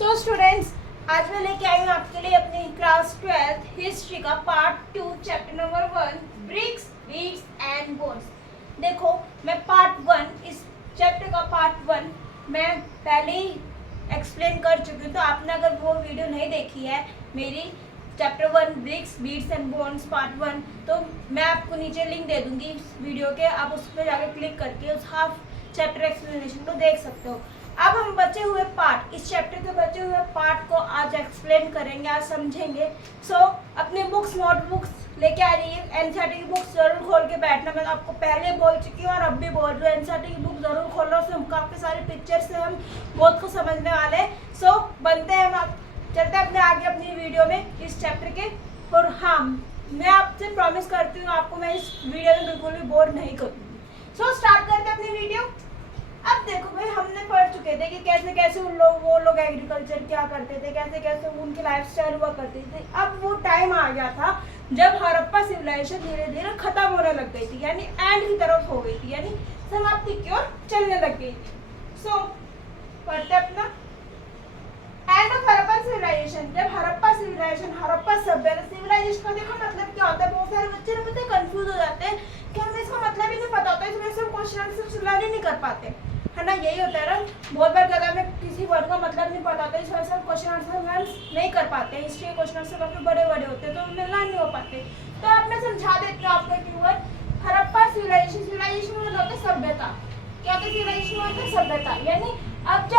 तो स्टूडेंट्स, आज मैं लेके आई हूँ आपके लिए अपनी क्लास 12th हिस्ट्री का part 2 chapter number 1 bricks beads and bones. देखो, मैं पार्ट 1 इस चैप्टर का पार्ट 1 मैं पहले ही एक्सप्लेन कर चुकी हूँ। तो आपने अगर वो वीडियो नहीं देखी है मेरी chapter 1 bricks beads and bones part 1, तो मैं आपको नीचे लिंक दे दूंगी इस वीडियो के, आप उस पर जाकर क्लिक करके उस हाफ चैप्टर एक्सप्लेनेशन को देख सकते हो। अब हम बचे हुए पार्ट, इस चैप्टर के बचे हुए पार्ट को आज एक्सप्लेन करेंगे, आज समझेंगे। सो अपने बुक्स नोटबुक्स लेके आ जाइए। एनसीईआरटी की बुक्स जरूर खोल के बैठना। मैं आपको पहले बोल चुकी हूँ और अब भी बोल रही हूँ, एनसीईआरटी की बुक जरूर खोलो। उसमें हम काफ़ी सारे पिक्चर से हम बहुत कुछ समझने वाले हैं। सो बनते हैं, हम चलते हैं अपने आगे अपनी वीडियो में इस चैप्टर के। और हाँ, मैं आपसे प्रॉमिस करती हूँ आपको मैं इस वीडियो में बिल्कुल भी बोर नहीं करूँगी। सो स्टार्ट करते हैं अपनी वीडियो। अब देखो भाई, हमने पढ़ चुके थे कि कैसे कैसे वो लोग एग्रीकल्चर क्या करते थे, कैसे कैसे उनकी लाइफस्टाइल हुआ करती थी। अब वो टाइम आ गया था जब हड़प्पा सिविलाइजेशन धीरे धीरे खत्म होने लग गई थी, यानी एंड की तरफ हो गई थी, यानी समाप्ति की ओर चलने लग गई थी। सो पढ़ते अपना एंड ऑफ हड़प्पा सिविलाइजेशन। जब हड़प्पा सिविलाइजेशन, हड़प्पा सभ्यता, सिविलाइजेशन का देखो मतलब क्या होता है। बहुत सारे बच्चे ना पता है कंफ्यूज हो जाते हैं कि हमें इसका मतलब ही नहीं पता होता, इसमें से क्वेश्चन आंसर नहीं कर पाते, है ना। यही होता है ना, बहुत बार कहता है हमें किसी वर्ड का मतलब नहीं पता होता, इस वजह से हम क्वेश्चन आंसर नहीं कर पाते। हिस्ट्री के क्वेश्चन आंसर काफी बड़े बड़े होते हैं तो हमें नहीं हो पाते। तो अब मैं समझा देती हूँ आपको एक वर्ड, हड़प्पा सिविलाइजेशन। सिविलाइजेशन मतलब होता है सभ्यता। क्या होता है सिविलाइजेशन मतलब सभ्यता, यानी अब जो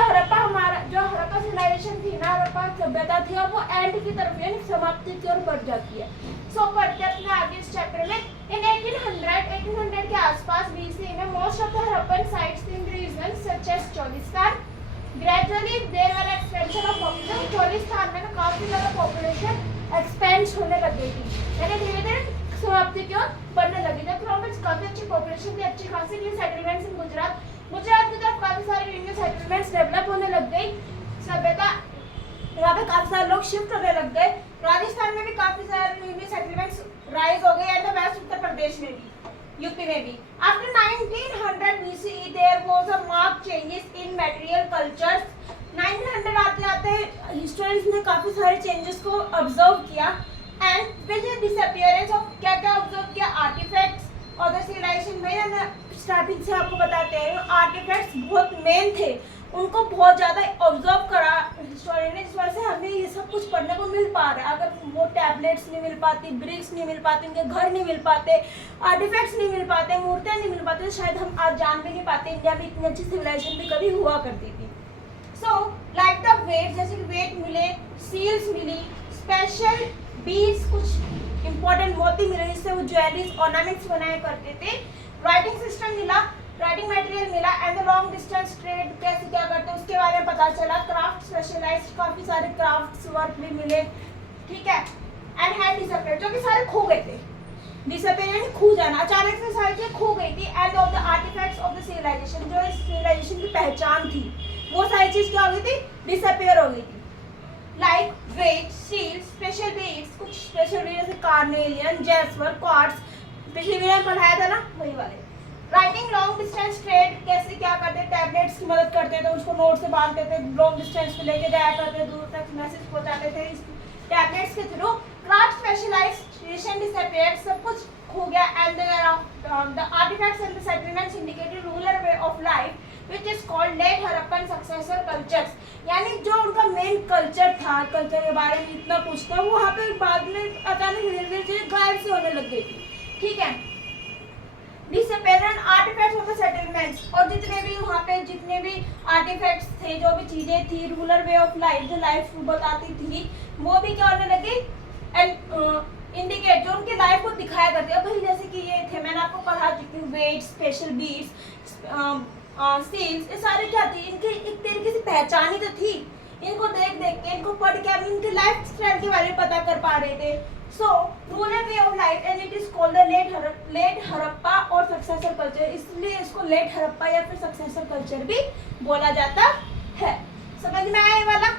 हड़प्पा सिविलाइजेशन थी ना, हड़प्पा सभ्यता थी, और वो एंड की तरफ यानी समाप्ति की ओर बढ़ जाती है। सो पढ़ते अपने आगे इस चैप्टर में। इन 1800 के आसपास बीसी में most of the Harappan sites in region such as Cholistan gradually there were expansion of population. Cholistan में काफी ज्यादा पॉपुलेशन एक्सपेंड होने लग गई थी, यानी धीरे धीरे समाप्ति की ओर बढ़ने लगी। जब काफी अच्छी पॉपुलेशन थी, अच्छी खासी न्यू सेटलमेंट्स इन गुजरात की तरफ काफी सारे न्यू सेटलमेंट्स डेवलप होने लग गई। सभ्यता यहाँ पे काफी सारे लोग शिफ्ट होने लग गए। राजस्थान में भी काफी सारे न्यू सेटलमेंट्स राइज हो गए, एंड वेस्ट उत्तर प्रदेश में भी, यूपी में भी। After 1900 BCE there was a marked changes in material cultures. 1900 आते आते हिस्टोरियंस ने काफी सारे चेंजेस को ऑब्जर्व किया, and with the disappearance of क्या क्या ऑब्जर्व किया, आर्टिफैक्ट्स और द सिविलाइजेशन। में स्टार्टिंग से आपको बताते हैं आर्टिफैक्ट्स बहुत मेन थे, उनको बहुत ज़्यादा ऑब्जर्व करा हिस्टोरियन ने, इस वजह से हमें ये सब कुछ पढ़ने को मिल पा रहा है। अगर वो टैबलेट्स नहीं मिल पाती, ब्रिक्स नहीं मिल पाती, उनके घर नहीं मिल पाते, आर्टिफैक्ट्स नहीं मिल पाते, मूर्तियाँ नहीं मिल पाती, तो शायद हम आज जान भी नहीं पाते इंडिया में इतनी अच्छी सिविलाइजेशन भी कभी हुआ करती थी। सो लाइक द वेट, जैसे कि वेट मिले, सील्स मिली, स्पेशल बीड्स, कुछ इंपॉर्टेंट मोती मिले जिससे वो ज्वेलरीज ऑर्नामेंट्स बनाया करते थे। राइटिंग सिस्टम मिला, राइटिंग मटेरियल मिला, and the long distance trade कैसे क्या करते हैं उसके बारे में पता चला। क्राफ्ट स्पेशलाइज्ड काफी सारे क्राफ्ट्स वर्क भी मिले, ठीक है। एंड हैड डिसअपीयर्ड, जो कि सारे खो गए थे। डिसअपीयर यानी खो जाना, अचानक से सारी चीजें खो गई थी। End of the artefacts of the civilisation, जो इस सिविलाइजेशन की पहचान थी, वो सारी चीज क्या हो गई थी, डिसअपीयर हो गई थी। Like weight, seals, special beads, कुछ स्पेशल बीड्स जैसे कार्नेलियन, जैस्पर, क्वार्ट्ज, पिछली वीडियो में पढ़ाया था ना वही वाले। राइटिंग लॉन्ग डिस्टेंस ट्रेड, कैसे क्या करते, टैबलेट्स की मदद करते थे, उसको नोट से बांधते थे, लॉन्ग डिस्टेंस पे लेके जाया करते, दूर तक मैसेज पहुंचाते थे इस टैबलेट्स के थ्रू। क्राफ्ट स्पेशलाइजेशन डिसअपीयर्ड, सब कुछ खो गया। And the artefacts and the settlements indicated rural way of life which is called late Harappan successor cultures, यानी जो उनका मेन कल्चर था, कल्चर के बारे में इतना कुछ था, वो वहाँ पे बाद में अचानक धीरे धीरे चीजें गायब से होने लग गई थी, ठीक है। Disappearance artefacts of the settlements, और जितने भी वहाँ पे जितने भी आर्टिफैक्ट्स थे, जो भी चीजें थी, रूरल वे ऑफ लाइफ, जो लाइफ बताती थी, वो भी क्या होने लगी, एंड इंडिकेट, जो उनकी लाइफ को दिखाया करते हैं। भाई जैसे कि ये थे, मैंने आपको पढ़ा चुकी हूँ, वेट, स्पेशल बीड्स, सील्स, ये सारे क्या थी, इनकी एक तरीके से पहचान ही तो थी। इनको देख देख के, इनको पढ़ के हम इनके लाइफ स्टाइल के बारे में पता कर पा रहे थे। So rural way of life and it is called the late Harappa और सक्सेसर कल्चर, इसलिए इसको लेट हड़प्पा या फिर सक्सेसर कल्चर भी बोला जाता है। समझ में आया ये वाला?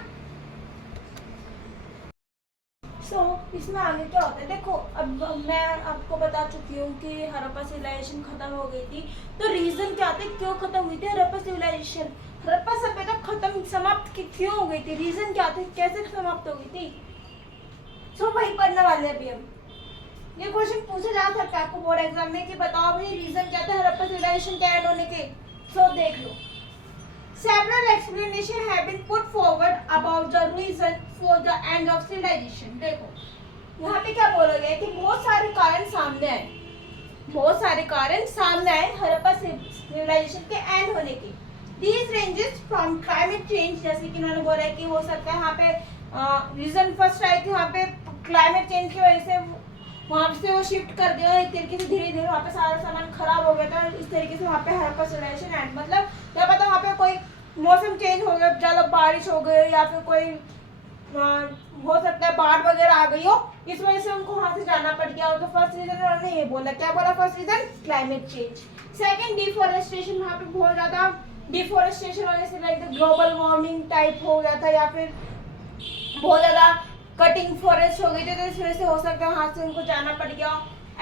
इसमें आगे क्या होता है, देखो अब मैं आपको बता चुकी हूँ कि हड़प्पा सिविलाइजेशन खत्म हो गई थी। तो रीजन क्या था, क्यों खत्म हुई थी हड़प्पा सिविलाइजेशन, हड़प्पा सभ्यता खत्म समाप्त क्यों हो गई थी, रीजन क्या था, कैसे समाप्त हो गई थी। वही पढ़ने वाले अभी हम। ये क्वेश्चन पूछा जा सकता है आपको बोर्ड एग्जाम में कि बताओ भाई रीजन क्या था हड़प्पा सिविलाइजेशन के एंड होने के। देख लो, several explanations have been put forward about the reason for the end of civilization। देखो यहाँ पे क्या बोला गया है कि बहुत सारे कारण सामने आए, बहुत सारे कारण सामने आए हड़प्पा सिविलाइजेशन के एंड होने के। These ranges from climate change, जैसे कि उन्होंने बोला है कि हो सकता है यहाँ पे रीजन फर्स्ट आए कि वहाँ पे क्लाइमेट चेंज की वजह से वहाँ से वो शिफ्ट कर दिया, एक तरीके से धीरे धीरे वहाँ पे सारा सामान खराब हो गया था, इस तरीके से वहाँ पे हड़प्पा सिविलाइजेशन एंड, मतलब क्या पता वहाँ पे कोई मौसम चेंज हो गया, ज़्यादा बारिश हो गई या फिर कोई हो सकता है बाढ़ वगैरह आ गई हो, इस वजह से उनको वहाँ से जाना पड़ गया हो। तो फर्स्ट रीजन उन्होंने ये बोला, क्या बोला first reason, climate change. Second, deforestation, वहाँ पे बहुत ज़्यादा डिफॉरेस्टेशन होने से लाइक ग्लोबल वार्मिंग टाइप हो गया था या फिर बहुत ज़्यादा कटिंग फॉरेस्ट हो गई थी, तो इस वजह से हो सकता है वहाँ से उनको जाना पड़ गया।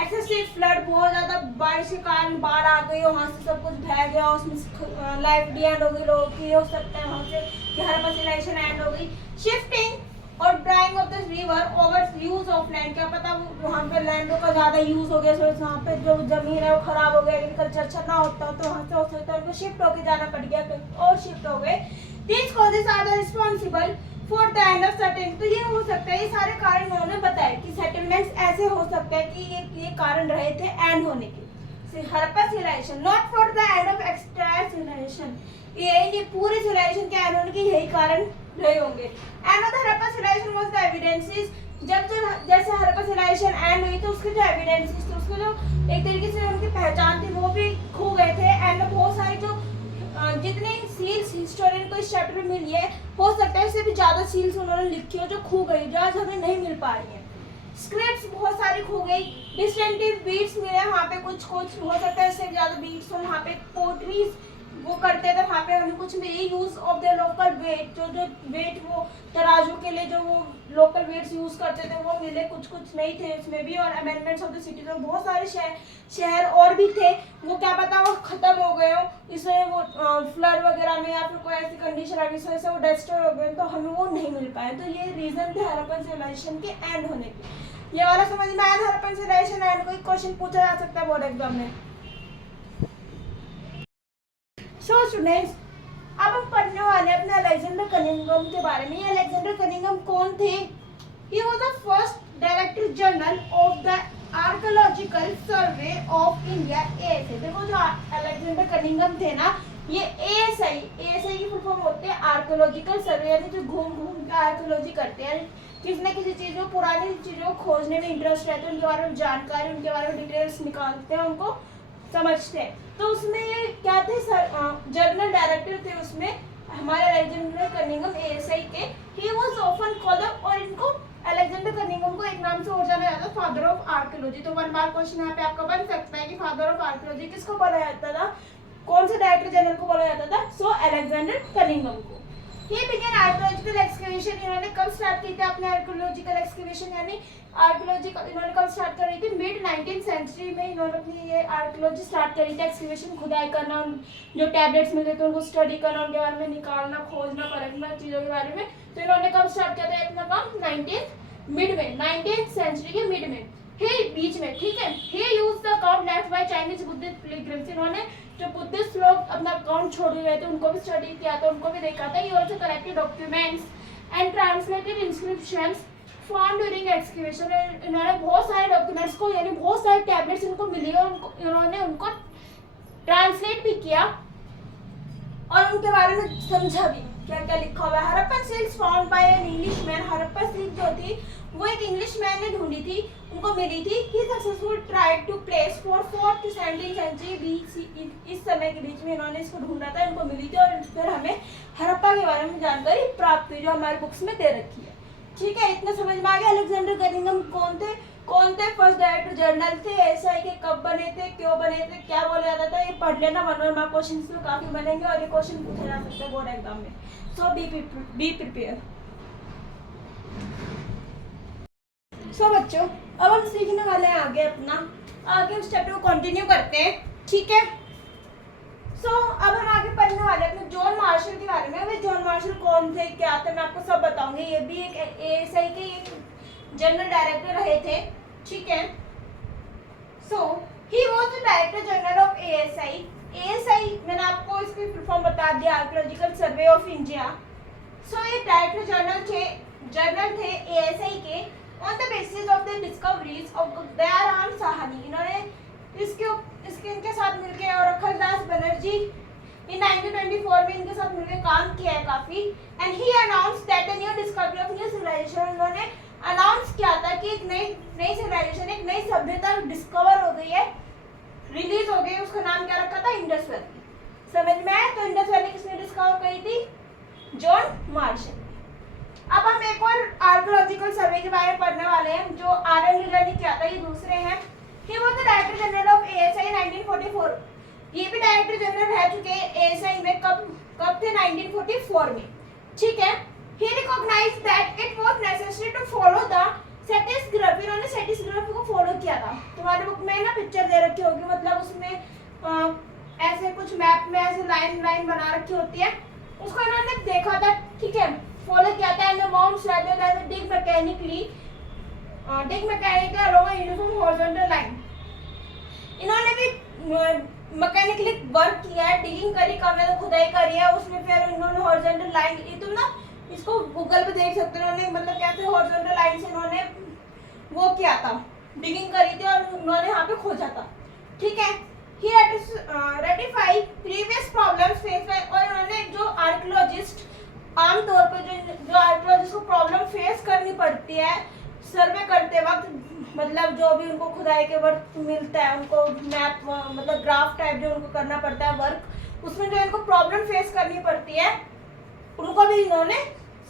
एक्सेसिव फ्लड, बहुत ज़्यादा बारिश के कारण बाढ़ आ गई और वहाँ से सब कुछ बह गया, उसमें लाइफ भी एंड हो गई लोगों की, हो सकता है वहाँ से कि हड़प्पा सिविलाइजेशन एंड हो गई। शिफ्टिंग और drying of the river, over use of land, क्या पता वहाँ पे लैंडों का ज़्यादा यूज हो गया, तो वहाँ पे जो जमीन है वो खराब हो गया, एग्रीकल्चर अच्छा ना होता तो वहाँ से हो सकता है उनको शिफ्ट होकर जाना पड़ गया और शिफ्ट हो गए। These causes are the responsible for the end of settlement. तो ये हो सकता है, ये सारे कारण उन्होंने बताए कि सेटलमेंट्स ऐसे हो सकता है कि ये कारण रहे थे एंड होने के Harappa civilisation, not for the end of entire civilisation, ये पूरे सिविलाइजेशन के एंड होने के यही कारण रहे होंगे। End of the Harappa civilisation was the evidences, जब जैसे हड़प्पा सिविलाइजेशन एंड हुई तो उसके जो एविडेंसेस थे, उसके जो एक तरीके से उनकी पहचान थी वो भी खो गए थे। एंड बहुत सारे जो जितने सील्स हिस्टोरियन को इस चैप्टर में मिली है, हो सकता है इससे भी ज़्यादा सील्स उन्होंने लिखी हो जो खो गई, जो आज हमें नहीं मिल पा रही है। स्क्रिप्ट्स बहुत सारी खो गई, डिस्टिंक्टिव बीट्स मिले वहाँ पे कुछ हो सकता है इससे ज़्यादा बीट्स हो, वहाँ पे पोट्रीज वो करते थे, वहाँ पे हमें कुछ मिली। Use of the local weight, जो वेट वो तराजू के लिए जो वो लोकल वेट्स यूज करते थे वो मिले, कुछ नहीं थे इसमें भी। और अमेंडमेंट्स ऑफ द सिटीज, और बहुत सारे शहर और भी थे, वो क्या पता वो खत्म हो गए हो, इसलिए वो फ्लड वगैरह में या फिर कोई ऐसी कंडीशन आ गई इस वजह से वो डिस्ट्रॉय हो गए, तो हमें वो नहीं मिल पाए। तो ये रीजन थे हड़प्पन सिविलाइजेशन के एंड होने के। ये वाला समझ में आया, हड़प्पन सिविलाइजेशन एंड कोई क्वेश्चन पूछा जा सकता है बोर्ड एग्जाम में। सो स्टूडेंट्स, अब हम पढ़ने वाले अपने अलेक्जेंडर कनिंघम के बारे में। ये अलेक्जेंडर कनिंघम कौन थे? He was the first director general of the archaeological survey of India, ASI। देखो जो अलेक्जेंडर कनिंघम थे ना, ये ASI की फुल फॉर्म होते हैं आर्कियोलॉजिकल सर्वे, यानी जो घूम घूम के आर्कियोलॉजी करते हैं, किसी न किसी चीज़ को, पुरानी चीज़ों को खोजने में इंटरेस्ट रहता है, उनके बारे में जानकारी, उनके बारे में डिटेल्स निकालते हैं, उनको समझते हैं। तो उसमें ये क्या थे, जनरल डायरेक्टर थे उसमें हमारे अलेक्जेंडर कनिंघम ASI के। ही वाज ऑफन कॉल्ड, और इनको अलेक्जेंडर कनिंघम को एक नाम से और जाना जाता है, फादर ऑफ आर्कियोलॉजी। तो वन बार क्वेश्चन यहाँ पे आपका बन सकता है कि फादर ऑफ आर्कियोलॉजी किसको बोला जाता था, कौन से डायरेक्टर जनरल को बोला जाता था? सो अलेक्जेंडर कनिंघम को। He began archaeological excavation, इन्होंने कब स्टार्ट की थी अपने आर्कियोलॉजिकल एक्सकेवेशन, यानी आर्कियोलॉजी इन्होंने कब स्टार्ट करी थी? मिड 19th सेंचुरी में इन्होंने अपनी ये आर्कियोलॉजी स्टार्ट करी थी। एक्सकेवेशन, खुदाई करना, जो टैबलेट्स मिलते थे उनको स्टडी करना, उनके बारे में निकालना, खोजना, परखना चीज़ों के बारे में। तो इन्होंने कब स्टार्ट किया था अपना काम? 19th सेंचुरी के मिड में, बीच में, ठीक है। He used the account left by Chinese Buddhist pilgrims, इन्होंने जो बुद्धिस्ट लोग अपना अकाउंट छोड़ गए थे उनको भी स्टडी किया था, उनको भी देखा था। He also collected documents and translated inscriptions found during excavation, इन्होंने बहुत सारे डॉक्यूमेंट्स को, यानी बहुत सारे टैबलेट्स इनको मिली और इन्होंने उनको ट्रांसलेट भी किया और उनके बारे में समझा भी क्या क्या लिखा हुआ है। Harappan seals found by an Englishman, Harappa seal जो थी वो एक इंग्लिशमैन ने ढूंढी थी, उनको मिली थी। He successful tried to place for 4th to 17th century BC, इस समय के बीच में इन्होंने इसको ढूंढा था, इनको मिली थी और फिर हमें हड़प्पा के बारे में जानकारी प्राप्त हुई जो हमारे बुक्स में दे रखी है। ठीक है, इतना समझ में आ गया अलेक्जेंडर कनिंघम कौन थे, फर्स्ट डायरेक्टर जनरल थे, ASI के कब बने थे, क्यों बने थे, क्या बोला जाता था, ये पढ़ लेना। 1 मार्क क्वेश्चन इसमें काफी बनेंगे और ये क्वेश्चन पूछा जा सकता है बोर्ड एग्जाम में। सो बी प्रिपेयर। सो बच्चों, अब हम सीखने वाले हैं आगे उस चैप्टर को कंटिन्यू करते हैं, ठीक है। अब हम आगे पढ़ने वाले हैं अपने जॉन मार्शल के बारे में। वे जॉन मार्शल कौन थे, क्या थे, मैं आपको सब बताऊंगी। ये भी एक एएसआई के एक जनरल डायरेक्टर रहे थे, ठीक है। He was the director general of ASI. ASI मैंने आपको इसकी फुल फॉर्म बता दिया, आर्कियोलॉजिकल सर्वे ऑफ इंडिया। ये डायरेक्टर जनरल थे एएसआई के on the basis of the discoveries of Dayaram Sahni. इन्होंने इनके साथ मिलकर और अखिलदास बनर्जी इन 1924 में इनके साथ मिलकर काम किया है काफी। And he announce that a new discovery of new civilisation. उन्होंने अनाउंस किया था कि एक नई सिविलाइजेशन, एक नई सभ्यता डिस्कवर हो गई है, रिलीज हो गई। उसका नाम क्या रखा था? Indus valley. समझ में आया? तो इंडस वैली किसने डिस्कवर करी थी? John Marshall. अब हम एक और आर्कियोलॉजिकल सर्वे के बारे में पढ़ने वाले हैं जो आर.एन. लीलर ने किया था। ये दूसरे हैं। He was the Director General of ASI 1944। ये भी डायरेक्टर जनरल रह चुके हैं ASI में। कब थे? 1944 में, ठीक है। He recognized that it was necessary to follow the सेटिस्ग्राफी। इन्होंने सेटिस्ग्राफी को फॉलो किया था। तुम्हारे बुक में ना पिक्चर दे रखी होगी, मतलब उसमें ऐसे कुछ मैप में ऐसे लाइन बना रखी होती है, उसको इन्होंने देखा था, ठीक है, फॉलो किया था। And mounts rather than dig mechanically along a uniform horizontal line। इन्होंने भी मैकेनिकली वर्क किया है, डिगिंग करी, खुदाई करी है, उसमें फिर इन्होंने हॉरिजॉन्टल लाइन, तुम ना इसको गूगल पे देख सकते हो। इन्होंने मतलब कैसे हॉरिजॉन्टल लाइन से इन्होंने वो किया था, डिगिंग करी थी और उन्होंने यहाँ पे खोजा था, ठीक है। He rectify previous problems face by. और इन्होंने जो आर्कियोलॉजिस्ट आमतौर पर जो आर्कियोलॉजिस्ट को प्रॉब्लम फेस करनी पड़ती है सर्वे करते वक्त, मतलब जो भी उनको खुदाई के वक्त मिलता है, उनको मैप मतलब ग्राफ टाइप जो उनको करना पड़ता है वर्क, उसमें जो इनको प्रॉब्लम फेस करनी पड़ती है उनको भी इन्होंने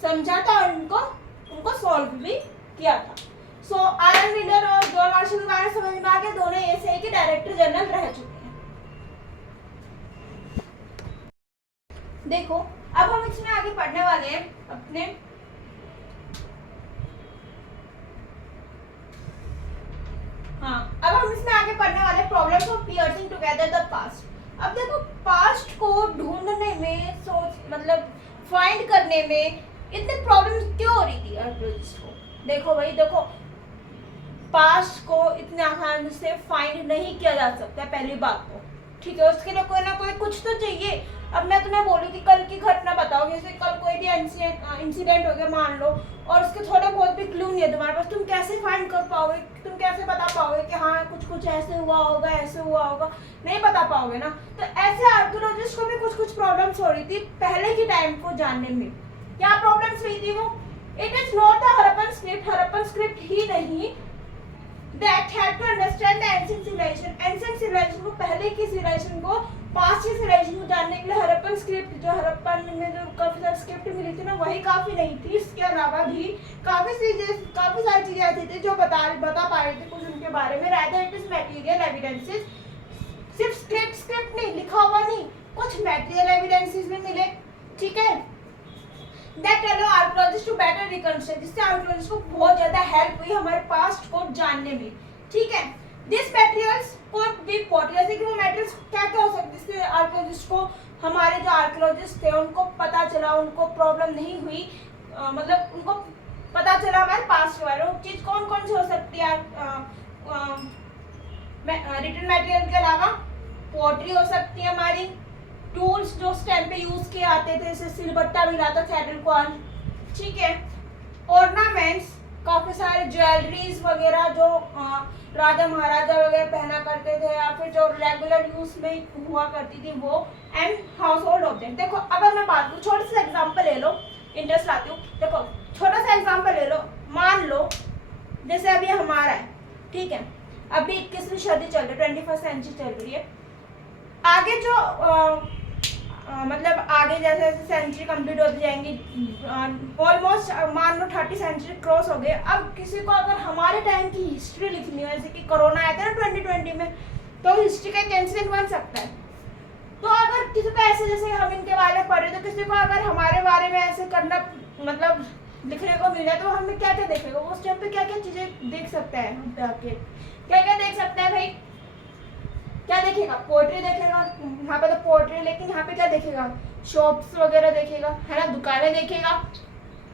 समझा था और उनको सॉल्व भी किया था। आर.एन. लीलर और जॉन मार्शल के बारे में समझ में आ गया। दोनों एएसआई के डायरेक्टर जनरल रह चुके हैं। देखो, अब हम इसमें आगे पढ़ने वाले हैं अपने अब हम इसमें आगे पढ़ने वाले problems of piercing together the past. अब देखो, पास्ट को ढूंढने में मतलब फाइंड करने में इतनी प्रॉब्लम्स क्यों हो रही थी आर्कियोलॉजिस्ट को? देखो भाई, देखो, पास्ट को इतने आसानी से फाइंड नहीं किया जा सकता, पहली बात तो, ठीक है। उसके लिए कोई ना कोई कुछ तो चाहिए। अब मैं तुम्हें बोलूँ कि कल की घटना बताओ, जैसे कल कोई भी इंसिडेंट हो गया मान लो, और उसके थोड़े बहुत भी क्लू नहीं है तुम्हारे पास, तुम कैसे फाइंड कर पाओगे? तुम कैसे बता पाओगे कि हाँ कुछ ऐसे हुआ होगा, ऐसे हुआ होगा? नहीं बता पाओगे ना। तो ऐसे आर्कियोलॉजिस्ट को भी कुछ प्रॉब्लम्स हो रही थी पहले के टाइम को जानने में। क्या प्रॉब्लम्स हुई थी वो? It is not the Harappan script ही नहीं, that had to understand the ancient civilization को, पहले की civilization को, पास्ट की civilization को जानने के लिए हड़प्पन स्क्रिप्ट, जो हड़प्पन में जो काफी सारी स्क्रिप्ट मिली थी ना, वही काफी नहीं थी। इसके अलावा भी काफी सारी चीजें ऐसी थी जो बता पा रहे थे कुछ उनके बारे में। rather it is material evidences। सिर्फ स्क्रिप्ट नहीं, लिखा हुआ नहीं, कुछ material evidences भी मिले, ठीक है। That allow archaeologists to better reconstruct, जिससे आर्कियोलॉजिस्ट को बहुत ज्यादा हेल्प हुई हमारे पास्ट को जानने में, ठीक है। These materials could be pottery, जैसे कि वो मेटेरियल्स क्या हो सकते हैं जिससे आर्कियोलॉजिस्ट को, हमारे जो आर्कियोलॉजिस्ट थे उनको पता चला, उनको प्रॉब्लम नहीं हुई, मतलब उनको पता चला हमारे पास्ट के बारे में। चीज कौन कौन सी हो सकती है? रिटन मटेरियल के अलावा पोट्री हो सकती है हमारी, टूल्स जो उस टाइम पे यूज किए आते थे, जैसे सिलबट्टा मिला था, सैडल कॉर्न, ठीक है। ऑर्नामेंट्स, काफी सारे ज्वेलरीज वगैरह जो राजा महाराजा वगैरह पहना करते थे, या फिर जो रेगुलर यूज में हुआ करती थी वो, एंड हाउस होल्ड ऑब्जेक्ट। देखो, अगर मैं बात करूँ, छोटा सा एग्जाम्पल ले लो, इंटरेस्ट लाती हूँ। देखो, छोटा सा एग्जाम्पल ले लो, मान लो जैसे अभी हमारा है, ठीक है, अभी 21वीं सदी चल रही है, 21st सेंचुरी चल रही है। आगे जो मतलब आगे जैसे जैसे सेंचुरी कंप्लीट होती जाएंगी, ऑलमोस्ट मान लो 30 सेंचुरी क्रॉस हो गए। अब किसी को अगर हमारे टाइम की हिस्ट्री लिखनी हो, जैसे कि कोरोना आया था ना 2020 में, तो हिस्ट्री का एक इंसिडेंट बन सकता है। तो अगर किसी को ऐसे, जैसे हम इनके बारे में पढ़ रहे, तो किसी को अगर हमारे बारे में ऐसे करना, मतलब लिखने को मिला तो हमें क्या क्या देखेगा, उस टाइम पे क्या क्या चीजें देख सकता है, हम पे आके क्या क्या देख सकता है भाई, क्या देखेगा, पोएट्री देखेगा, यहाँ पे तो पोएट्री, लेकिन यहाँ पे क्या देखेगा, शॉप्स वगैरह देखेगा, है ना, दुकानें देखेगा,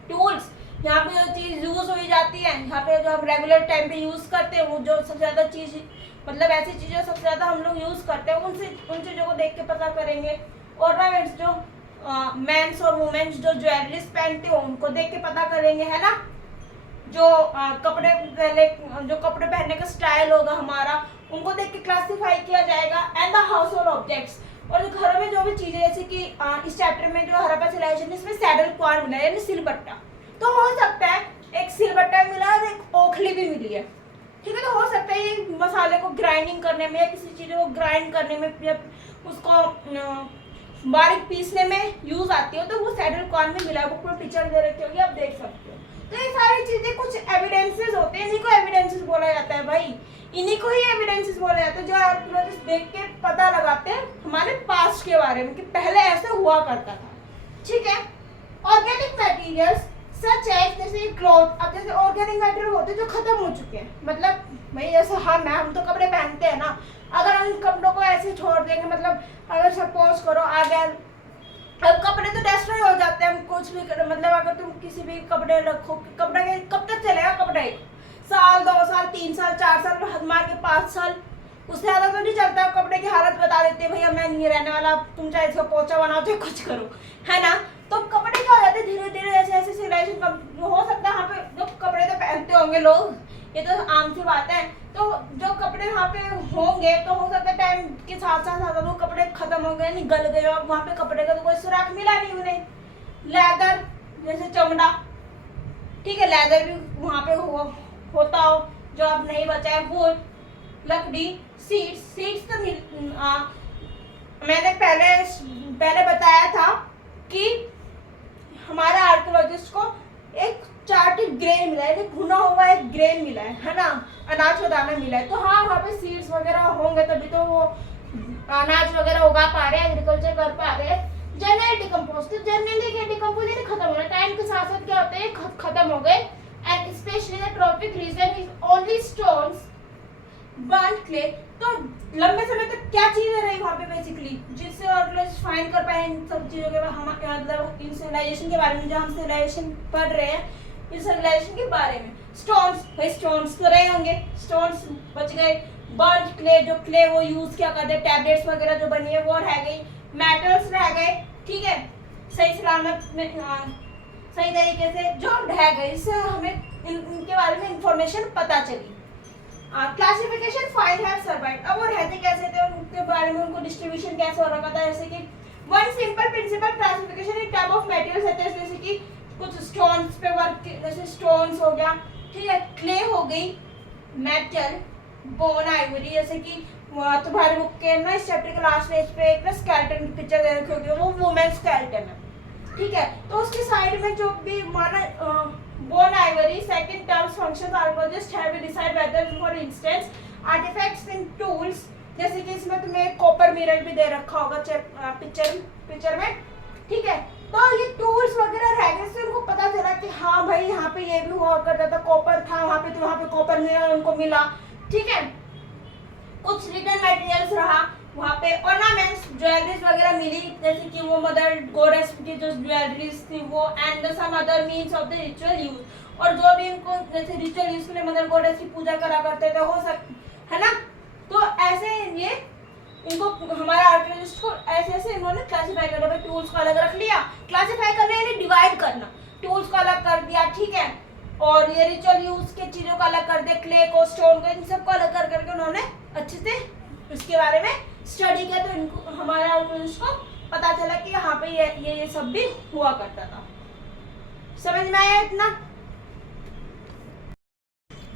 टूल्स, यहाँ पे जो चीज यूज हुई जाती है, यहाँ पे जो हम रेगुलर टाइम पे यूज करते हैं, वो जो सबसे ज्यादा चीज, मतलब ऐसी चीजें सबसे ज्यादा हम लोग यूज करते हैं, उनसे उन चीजों को देख के पता करेंगे। ऑर्नामेंट्स, जो मेंस और वुमेन्स जो ज्वेलरीज पहनते हो उनको देख के पता करेंगे, है ना, जो कपड़े पहले, जो कपड़े पहनने का स्टाइल होगा हमारा, उनको देख के क्लासिफाई किया जाएगा। And the house hold objects, और जो घरों में जो भी चीजें, जैसे कि इस चैप्टर में जो हरप्पा सिविलाइजेशन, इसमें सैडल क्वार मिला है, यानी सिलबट्टा, तो हो सकता है एक सिलबट्टा मिला है और एक ओखली भी मिली है, ठीक है, तो हो सकता है ये मसाले को ग्राइंडिंग करने में या किसी चीज को ग्राइंड करने में या उसको बारीक पीसने में यूज आती हो, तो वो सैडल कॉर्न में मिला है, बुक में पिक्चर दे रखी होगी, आप देख सकते हो। तो ये सारी चीजें कुछ एविडेंसेस होते हैं, इन्हीं को एविडेंसेस बोला जाता है भाई, इन्हीं को ही एविडेंसेस बोला जाता है, जो आर्कियोलॉजिस्ट देख के पता लगाते हैं हमारे पास्ट के बारे में कि पहले ऐसा हुआ करता था, ठीक है। ऑर्गेनिक मटेरियल्स सच एज, जैसे क्लॉथ, अब जैसे ऑर्गेनिक मटेरियल होते हैं जो खत्म हो चुके हैं, मतलब भाई जैसे हम तो कपड़े पहनते हैं ना, अगर हम इन कपड़ों को ऐसे छोड़ देंगे, मतलब अगर सपोज करो आ गया, अब कपड़े तो डिस्ट्रॉय हो जाते हैं, हम कुछ भी करो, मतलब अगर तुम किसी भी कपड़े रखो, कपड़ा कब तक चलेगा, कपड़ा एक साल, 2 साल, 3 साल, 4 साल, हद मार के 5 साल, उससे ज्यादा तो नहीं चलता। कपड़े की हालत बता देते हैं भैया मैं नहीं रहने वाला, तुम चाहे इसका पोछा बनाओ चाहे कुछ करो, है ना, तो कपड़े क्या हो जाते हैं धीरे धीरे, ऐसे ऐसे सिविलाइजेशन हो सकता है। यहाँ पे जो कपड़े तो पहनते होंगे लोग, ये तो आम सी बात है, तो जो कपड़े वहाँ पे होंगे तो हो सकता है टाइम के साथ साथ वो कपड़े खत्म हो गए, निगल गए, और वहाँ पे कपड़े का तो कोई सुराग मिला नहीं उन्हें। लेदर, जैसे चमड़ा, ठीक है, लेदर भी वहाँ पे होता हो, जो अब नहीं बचा है। वुड, लकड़ी, सीड्स तो मैंने पहले बताया था कि हमारे आर्कियोलॉजिस्ट को एक चार्टेड ग्रेन मिला है, भुना हुआ एक ग्रेन मिला है ना, अनाज का दाना मिला है, तो हाँ वहाँ पे सीड्स वगैरह होंगे तभी तो वो अनाज वगैरह उगा पा रहे हैं, एग्रीकल्चर कर पा रहे हैं। जनरल डिकम्पोज, तो जनरली क्या डिकम्पोजिशन खत्म हो रहा है, टाइम के साथ साथ क्या होते हैं खत्म हो गए। And specially the tropic region is only stones, burned clay, तो लंबे समय तक क्या चीजें रही वहाँ पे बेसिकली, जिससे आर्कियोलॉजिस्ट फाइंड कर पाए इन सब चीजों के, हम मतलब इन सिविलाइजेशन के बारे में, जो हम सिविलाइजेशन पढ़ रहे हैं, इस सिविलाइजेशन के बारे में। स्टोन्स, भाई स्टोन्स तो रहे होंगे, स्टोन्स बच गए। बर्न्ड क्ले, जो क्ले वो यूज क्या करते हैं, टैबलेट्स वगैरह जो बनी है वो रह गई। मेटल्स रह गए, ठीक है, सही सलामत में सही तरीके से जो रह गए, इससे हमें इनके बारे में इंफॉर्मेशन पता चली। क्लासिफिकेशन फाइंड हैव सर्वाइव्ड, अब वो रहते कैसे थे, उनके बारे में, उनको डिस्ट्रीब्यूशन कैसे हो रखा था, जैसे कि one simple principal classification in type of materials, जैसे कि कुछ स्टोन्स पे वर्क, जैसे स्टोन्स हो गया, ठीक है, क्ले हो गई, मेटल, बोन, आइवरी, जैसे कि तुम्हारे बुक के ना इस चैप्टर के लास्ट पेज पे एक ना स्केलेटन की पिक्चर दे रखी होगी, वो वुमेन स्केलेटन है, ठीक है, तो उसके साइड में जो भी माना bone, ivory, second terms functions archaeologist have decide whether, for instance artefacts in tools, जैसे कि इसमें तुम्हें कॉपर मिरर भी दे रखा होगा पिक्चर में, ठीक है, तो ये टूल्स वगैरह रह गए, से उनको पता चला कि हाँ भाई यहाँ पे ये भी हुआ करता था, कॉपर था वहाँ पे, तो वहाँ पे कॉपर मिरर उनको मिला, ठीक है। कुछ रिटर्न मटेरियल्स रहा वहाँ पे, ऑर्नामेंट्स, ज्वेलरीज वगैरह मिली, जैसे कि वो मदर गॉडेस की जो ज्वेलरीज थी वो, and some other means of the ritual use, और जो भी उनको जैसे रिचुअल यूज के लिए मदर गॉडेस की पूजा करा करते थे, हो सकता है ना, तो ऐसे ये इनको हमारे आर्कियोलॉजिस्ट को ऐसे इन्होंने क्लासिफाई कर दिया। टूल्स को अलग रख लिया, क्लासिफाई करना यानी डिवाइड करना, टूल्स को अलग कर दिया, ठीक है, और ये रिचुअल यूज के चीजों को अलग कर दिया, क्ले को, स्टोन को, इन सबको अलग कर करके उन्होंने अच्छे से इसके बारे में स्टडी किया, तो इनको हमारे आर्कियोलॉजिस्ट को पता चला कि यहाँ पे ये सब भी हुआ करता था। समझ में आया इतना?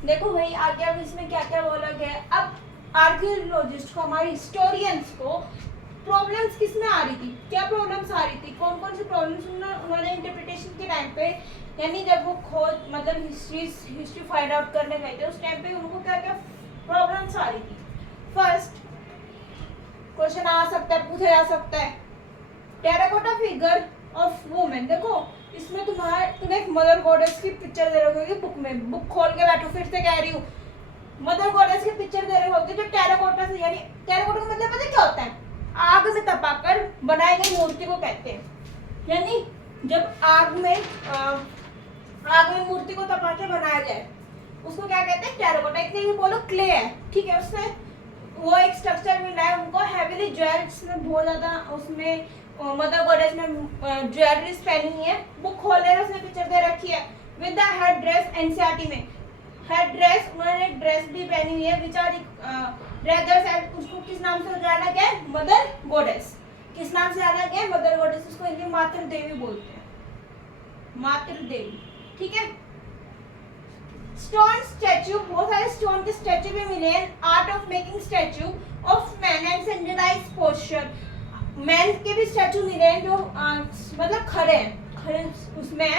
देखो भाई आगे अब इसमें क्या क्या बोला गया। अब आर्कियोलॉजिस्ट को, हमारे हिस्टोरियंस को प्रॉब्लम्स किस में आ रही थी, क्या प्रॉब्लम्स आ रही थी, कौन कौन सी प्रॉब्लम्स उन्होंने इंटरप्रिटेशन के टाइम पे, यानी जब वो खोज मतलब हिस्ट्री फाइंड आउट करने गए थे उस टाइम पे उनको क्या क्या प्रॉब्लम्स आ रही थी। फर्स्ट क्वेश्चन आ सकता है, पूछा जा सकता है, टेराकोटा फिगर ऑफ वुमेन। देखो इसमें तुम्हें एक मदर गॉडेस की पिक्चर दे रखी होगी बुक में, बुक खोल के बैठो, फिर से कह रही हूँ, मदर गॉडेस की पिक्चर दे रखी होगी जो टेराकोटा से, यानी टेराकोटा का मतलब पता है क्या होता है, आग में तपाकर बनाई गई मूर्ति को कहते हैं। यानी जब आग में मूर्ति को तपा के बनाया जाए उसको क्या कहते हैं, टेराकोटा। एक तरीके बोलो क्ले है, ठीक है, उससे वो एक स्ट्रक्चर मिला है उनको, हेवीली ज्वेल्स में बहुत ज्यादा उसमें मदर गॉडेस में ज्वेलरीज पहनी हुई है। बुक खोले उसने पिक्चर दे रखी है with the head dress, NCERT में हेड ड्रेस, उन्होंने एक ड्रेस भी पहनी हुई है, विच आर रेदर साइड, उसको किस नाम से जाना गया है, मदर गॉडेस। किस नाम से जाना गया है, मदर गॉडेस। उसको हिंदी मातृ देवी बोलते हैं, मातृ देवी, ठीक है। स्टोन स्टैचू, बहुत सारे स्टोन के स्टैचू भी मिले हैं। Art of making statue of man and सिंगलाइज पोस्चर, मैन के भी स्टैचू मिले हैं जो मतलब खड़े हैं, खड़े उसमें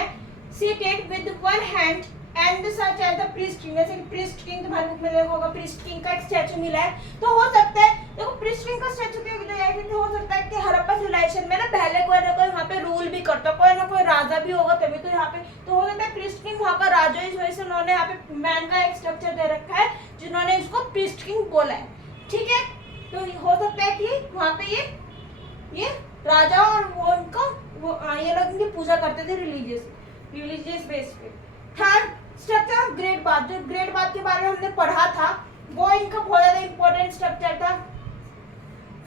seated with one hand and such as the priest king, जैसे कि प्रीस्ट किंग तुम्हारे बुक में देखा होगा, प्रीस्ट किंग का एक स्टैचू मिला है। तो हो सकता है, देखो प्रीस्ट किंग का स्टैचू क्यों मिला है, क्योंकि हो सकता है कि हड़प्पा सिविलाइजेशन में ना पहले कोई ना कोई वहाँ पे रूल भी करता, कोई ना कोई राजा भी होगा तभी तो यहाँ पे, तो हो सकता है प्रीस्ट किंग वहाँ का राजा, इस वजह से उन्होंने यहाँ पे मैन का एक स्ट्रक्चर दे रखा है जिन्होंने इसको प्रीस्ट किंग बोला है, ठीक है। तो हो सकता है कि वहाँ पे ये राजा और वो उनको ये लोग इनकी पूजा करते थे रिलीजियस बेस पे। Third, structure of great bath, जो ग्रेट बाथ के बारे में हमने पढ़ा था वो इनका बहुत ज्यादा इंपॉर्टेंट स्ट्रक्चर था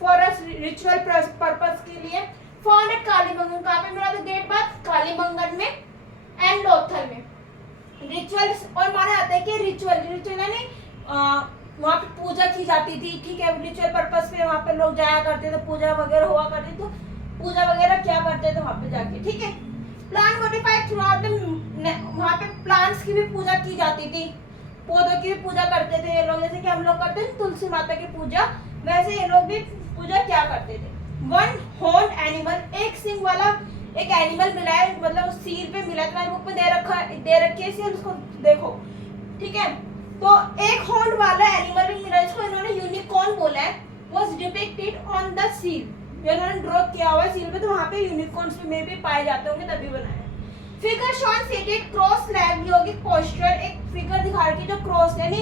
फॉर अ रिचुअल पर्पस के लिए। फाउंड एट कालीबंगन, कहाँ पे मिला था ग्रेट बाथ, कालीबंगन में एंड लोथल में। रिचुअल, और माना जाता है कि रिचुअल यानी वहाँ पे पूजा की जाती थी, ठीक है, रिचुअल पर्पस पे वहाँ पे लोग जाया करते थे, पूजा वगैरह हुआ करती, तो पूजा वगैरह क्या करते थे वहाँ पे जाके, ठीक है। Plant modified through out the, वहाँ पे प्लांट्स की भी पूजा की जाती थी, पौधों की भी पूजा करते थे ये लोग, जैसे कि हम लोग करते हैं तुलसी माता की पूजा, वैसे ये लोग भी पूजा क्या करते थे। वन हॉर्न एनिमल, एक सिंग वाला एक एनिमल मिला है, मतलब उस सील पे मिला है, तुम्हारी बुक में दे रखी है सील, उसको देखो, ठीक है। तो एक हॉर्न वाला एनिमल भी मिला है, इसको इन्होंने यूनिकॉर्न बोला है, was depicted on the seal, जो इन्होंने ड्रॉ किया हुआ है सील पे, तो वहाँ पे यूनिकॉर्न्स में भी पाए जाते होंगे तभी बनाया। Figure shown seated cross leg yogic posture, एक फिगर दिखा रखी जो क्रॉस यानी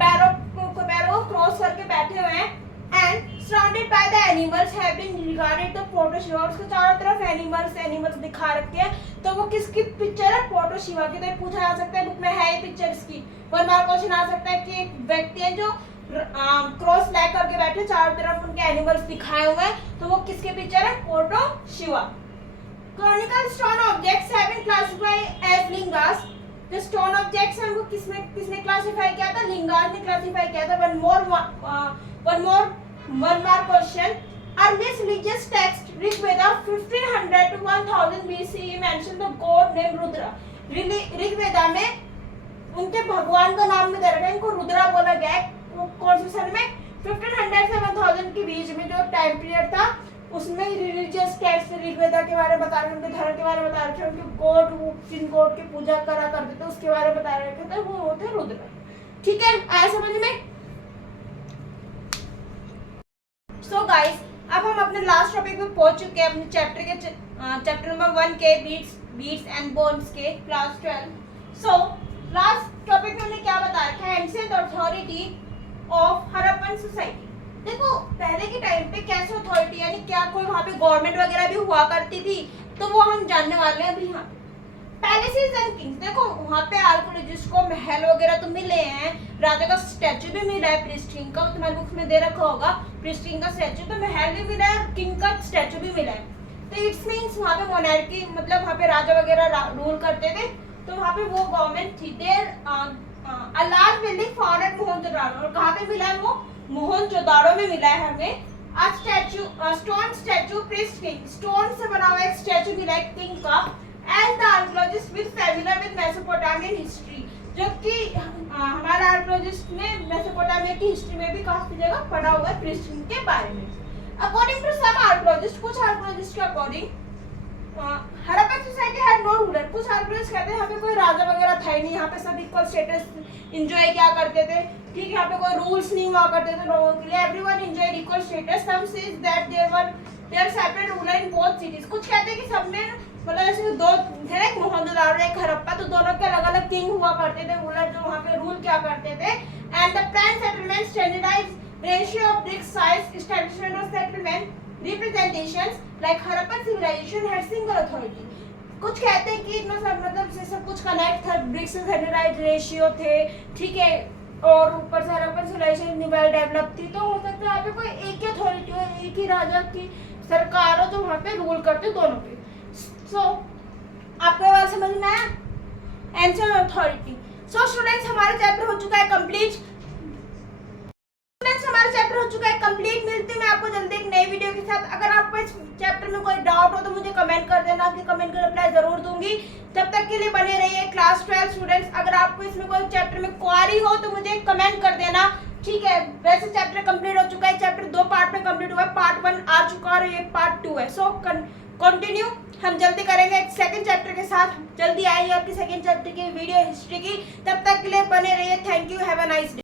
पैरों को क्रॉस करके बैठे हुए हैं, and surrounded by the animals have been regarded the photo Shiva, उसके चारों तरफ एनिमल्स दिखा रखे हैं, तो वो किसकी पिक्चर है, फोटो शिवा की। तो पूछा जा सकता है बुक में है ये पिक्चर इसकी, वन मार्क क्वेश्चन आ सकता है कि एक व्यक्ति है जो क्रॉस लेग करके बैठे, चारों तरफ उनके एनिमल्स दिखाए हुए हैं, तो वो किसके पिक्चर है, photo Shiva. Conical stone objects have been classified as lingas. जो स्टोन ऑब्जेक्ट्स हैं वो किसने क्लासिफाई किया था, लिंगास ने क्लासिफाई किया था। One mark question, earliest religious text Rigveda 1500 to 1000 BCE mention the God name Rudra. Rigveda में उनके भगवान का नाम में दे रखा है, इनको रुद्रा बोला गया है। कौन से सन में, 1500 से 1000 के बीच में जो टाइम पीरियड था उसमें रिलीजियस टेक्स्ट ऋग्वेदा के बारे में बता रहे, उनके धर्म के बारे में बता रखे, उनके गॉड, जिन गॉड की पूजा करा करते थे उसके बारे में बता रखे थे, वो होते रुद्र, ठीक है, आया समझ में। सो गाइस, अब हम अपने लास्ट टॉपिक पे पहुंच चुके हैं, अपने चैप्टर नंबर 1 के बीट्स एंड बोन्स के क्लास 12। सो लास्ट टॉपिक में हमने क्या बता रखा है, ancient authority of Harappan society. देखो पहले के टाइम पे कैसे अथॉरिटी, यानी क्या कोई वहाँ पे गवर्नमेंट वगैरह भी हुआ करती थी, तो वो हम जानने वाले हैं अभी। यहाँ पैलेसेस एंड किंग्स, देखो वहाँ पे आर्कियोलॉजिस्ट को महल वगैरह तो मिले हैं, राजा का स्टैचू भी मिला है, प्रीस्ट किंग का तुम्हारे बुक्स में दे रखा होगा, प्रीस्ट किंग का स्टैचू, तो महल भी मिला है, किंग का स्टैचू भी मिला है। तो इट्स मीन्स वहाँ पे मोनार्की, मतलब वहाँ पे राजा वगैरह रूल करते थे, तो वहाँ पे वो गवर्नमेंट थी। There a large building found at Mohenjodaro, और कहाँ पे मिला है वो, मोहनजोदाड़ो में मिला है हमें। Stone statue priest king, stone से बना हुआ एक स्टैचू मिला है किंग का। As the archaeologist with familiar with Mesopotamian history, जबकि हमारा आर्कियोलॉजिस्ट ने मेसोपोटामिया की हिस्ट्री में भी काफी जगह पढ़ा हुआ है प्रीस्ट किंग के बारे में। अकॉर्डिंग टू सम आर्कियोलॉजिस्ट, कुछ आर्कियोलॉजिस्ट के according Harappan society had no ruler, कुछ आर्कियोलॉजिस्ट कहते हैं यहाँ पे कोई राजा वगैरह था ही नहीं, यहाँ पे सब इक्वल स्टेटस एंजॉय क्या करते थे, ठीक है, यहाँ पे कोई रूल्स नहीं हुआ करते थे लोगों के लिए, everyone enjoyed equal status. Some says that there separate ruler in both cities, कुछ कहते हैं कि सब में मतलब ऐसे दो थे ना, एक मोहनजोदाड़ो एक हड़प्पा, तो दोनों के अलग अलग किंग हुआ करते थे, रूलर जो वहाँ पे रूल क्या करते थे। And the plan settlement standardised ratio of brick size establishment of settlement representations like Harappan civilisation had single authority. कुछ कहते हैं कि इतना सब मतलब से सब कुछ कनेक्ट था, ब्रिक से स्टैंडर्डाइज्ड रेशियो थे, ठीक है, और ऊपर से हड़प्पन सिविलाइजेशन वेल डेवलप थी। तो हो सकता है यहाँ पे कोई एक ही अथॉरिटी हो, एक ही राजा की सरकार हो जो वहाँ पे रूल करते दोनों पे। सो आपको बात समझ में आया? Ancient authority. सो स्टूडेंट्स हमारा चैप्टर हो चुका है कंप्लीट। स्टूडेंट्स हमारा चैप्टर हो चुका है कंप्लीट। मिलती हूँ मैं आपको जल्दी एक नई वीडियो के साथ। अगर आपको इस चैप्टर में कोई डाउट हो तो मुझे कमेंट कर देना, कि कमेंट का रिप्लाई जरूर दूंगी। तब तक के लिए बने रहिए क्लास 12 स्टूडेंट्स। अगर आपको इसमें कोई चैप्टर में क्वारी हो तो मुझे कमेंट कर देना, ठीक है। वैसे चैप्टर कंप्लीट हो चुका है, चैप्टर 2 पार्ट में कंप्लीट हुआ है, पार्ट 1 आ चुका है और ये पार्ट 2 है। सो कंटिन्यू हम जल्दी करेंगे सेकंड चैप्टर के साथ। जल्दी आइए आपकी सेकंड चैप्टर की वीडियो हिस्ट्री की। तब तक के लिए बने रहिए। Thank you, have a nice day.